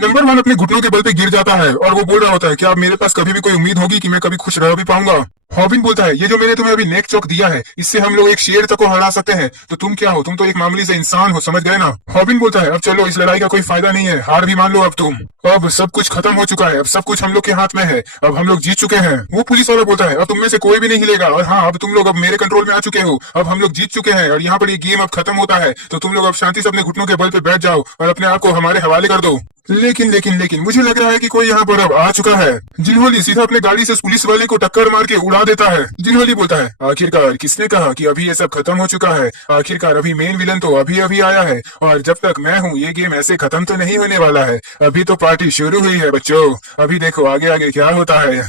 नंबर 1 अपने घुटनों के बल पे गिर जाता है और वो बोल रहा होता है, क्या अब मेरे पास कभी भी कोई उम्मीद होगी कि मैं कभी खुश रह भी पाऊंगा? हॉबिन बोलता है, ये जो मैंने तुम्हें अभी नेक चौक दिया है, इससे हम लोग एक शेर तक को हरा सकते हैं, तो तुम क्या हो? तुम तो एक मामूली से इंसान हो, समझ गए ना? हॉबिन बोलता है, अब चलो, इस लड़ाई का कोई फायदा नहीं है, हार भी मान लो अब तुम। अब सब कुछ खत्म हो चुका है, अब सब कुछ हम लोग के हाथ में है, अब हम लोग जीत चुके हैं। वो पुलिस वाला बोलता है, अब तुम में से कोई भी नहीं हिलेगा, और हाँ, अब तुम लोग अब मेरे कंट्रोल में आ चुके हो, अब हम लोग जीत चुके हैं और यहाँ पर ये गेम अब खत्म होता है, तो तुम लोग अब शांति से अपने घुटनों के बल पे बैठ जाओ और अपने आप को हमारे हवाले कर दो। लेकिन मुझे लग रहा है कि कोई यहाँ पर अब आ चुका है। जिनहोली सीधा अपने गाड़ी से पुलिस वाले को टक्कर मार के उड़ा देता है। जिनहोली बोलता है, आखिरकार किसने कहा कि अभी ये सब खत्म हो चुका है? आखिरकार अभी मेन विलन तो अभी अभी आया है, और जब तक मैं हूँ ये गेम ऐसे खत्म तो नहीं होने वाला है। अभी तो पार्टी शुरू हुई है बच्चों, अभी देखो आगे आगे क्या होता है।